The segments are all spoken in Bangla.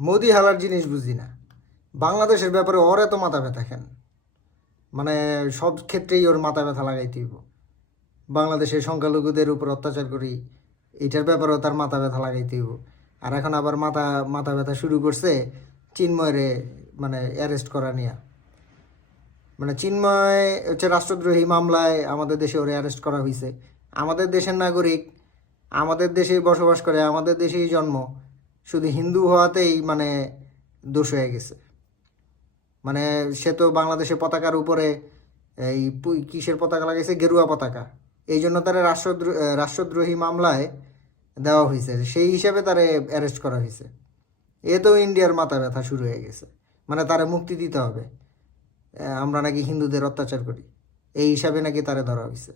মোদি হালার জিনিস বুঝি না। বাংলাদেশের ব্যাপারে ওর এত মাথা ব্যথা কেন? মানে সব ক্ষেত্রেই ওর মাথা ব্যথা লাগাইতে হইব। বাংলাদেশের সংখ্যালঘুদের উপর অত্যাচার করি, এটার ব্যাপারেও তার মাথা ব্যথা লাগাইতে হইব। আর এখন আবার মাথা মাথা ব্যথা শুরু করছে চিন্ময়রে মানে অ্যারেস্ট করা নিয়ে। মানে চিন্ময় হচ্ছে রাষ্ট্রদ্রোহী মামলায় আমাদের দেশে ওরে অ্যারেস্ট করা হয়েছে আমাদের দেশের নাগরিক, আমাদের দেশেই বসবাস করে, আমাদের দেশেই জন্ম। শুধু হিন্দু হওয়াতেই মানে দোষ হয়ে গেছে। মানে সে তো বাংলাদেশের পতাকার উপরে এই কিসের পতাকা লাগাইছে? গেরুয়া পতাকা। এই জন্য তারা রাষ্ট্রদ্রোহ রাষ্ট্রদ্রোহী মামলায় দেওয়া হয়েছে সেই হিসাবে তারে অ্যারেস্ট করা হয়েছে এ তো ইন্ডিয়ার মাথা ব্যথা শুরু হয়ে গেছে। মানে তারে মুক্তি দিতে হবে। আমরা নাকি হিন্দুদের অত্যাচার করি। এই হিসাবে নাকি তারে ধরা হয়েছে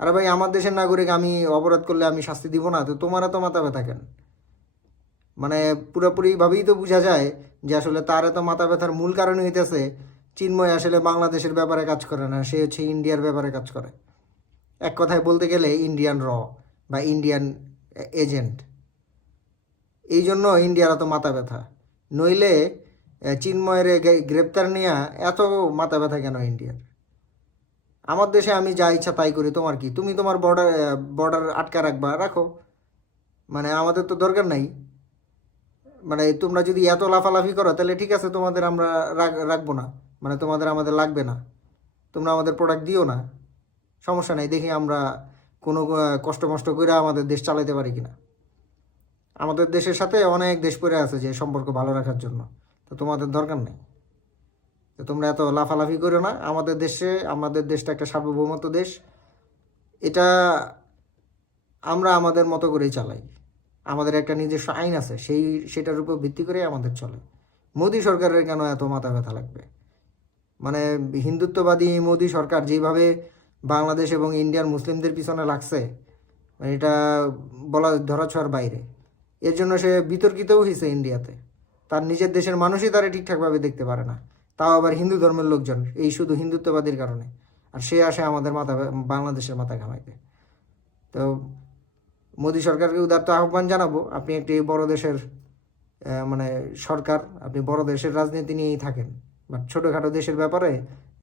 আরে ভাই, আমার দেশের নাগরিক আমি অপরাধ করলে আমি শাস্তি দিব না? তো তোমার তো মাথা ব্যথা কেন? মানে পুরোপুরিভাবেই তো বোঝা যায় যে আসলে তার এত মাথা ব্যথার মূল কারণ হইতেছে চিন্ময় আসলে বাংলাদেশের ব্যাপারে কাজ করে না, সে হচ্ছে ইন্ডিয়ার ব্যাপারে কাজ করে। এক কথায় বলতে গেলে ইন্ডিয়ান র বা ইন্ডিয়ান এজেন্ট। এই জন্য ইন্ডিয়ার এত মাথা ব্যথা। নইলে চিন্ময়ের গ্রেপ্তার নিয়ে এত মাথা ব্যথা কেন ইন্ডিয়ার? আমার দেশে আমি যা ইচ্ছা তাই করি, তোমার কি? তুমি তোমার বর্ডার বর্ডার আটকা রাখবা, রাখো। মানে আমাদের তো দরকার নাই। মানে তোমরা যদি এত লাফালাফি করো, তাহলে ঠিক আছে, তোমাদের আমরা রাখ- রাখব না। মানে তোমাদের আমাদের লাগবে না। তোমরা আমাদের প্রোডাক্ট দিও না। সমস্যা নেই, দেখি আমরা কোনো কষ্ট মষ্ট করে আমাদের দেশ চালাতে পারি কিনা। আমাদের দেশের সাথে অনেক দেশ পড়ে আছে যে সম্পর্ক ভালো রাখার জন্য। তো তোমাদের দরকার নেই। তো তোমরা এত লাফালাফি করো না। আমাদের দেশে, আমাদের দেশটা একটা সার্বভৌমত্ব দেশ। এটা আমরা আমাদের মতো করেই চালাই। আমাদের একটা নিজস্ব আইন আছে, সেই, সেটার উপর ভিত্তি করেই আমাদের চলে। মোদী সরকারের কেন এত মাথা ব্যথা লাগবে? মানে হিন্দুত্ববাদী মোদী সরকার যেভাবে বাংলাদেশ এবং ইন্ডিয়ার মুসলিমদের পিছনে লাগছে মানে এটা বলা ধরাছোঁয়ার বাইরে। এর জন্য সে বিতর্কিতও হয়েছে ইন্ডিয়াতে। তার নিজের দেশের মানুষই তারা ঠিকঠাকভাবে দেখতে পারে না। তাও আবার হিন্দু ধর্মের লোকজন, এই শুধু হিন্দুত্ববাদীর কারণে। আর সে আসে আমাদের মাথা বাংলাদেশের মাথা ঘামাইতে। তো মোদী সরকারকে উদারত আহ্বান জানাব। আপনি একটি বড় দেশের মানে সরকার, আপনি বড় দেশের রাজনীতি নিয়েই থাকেন। বাট ছোটোখাটো দেশের ব্যাপারে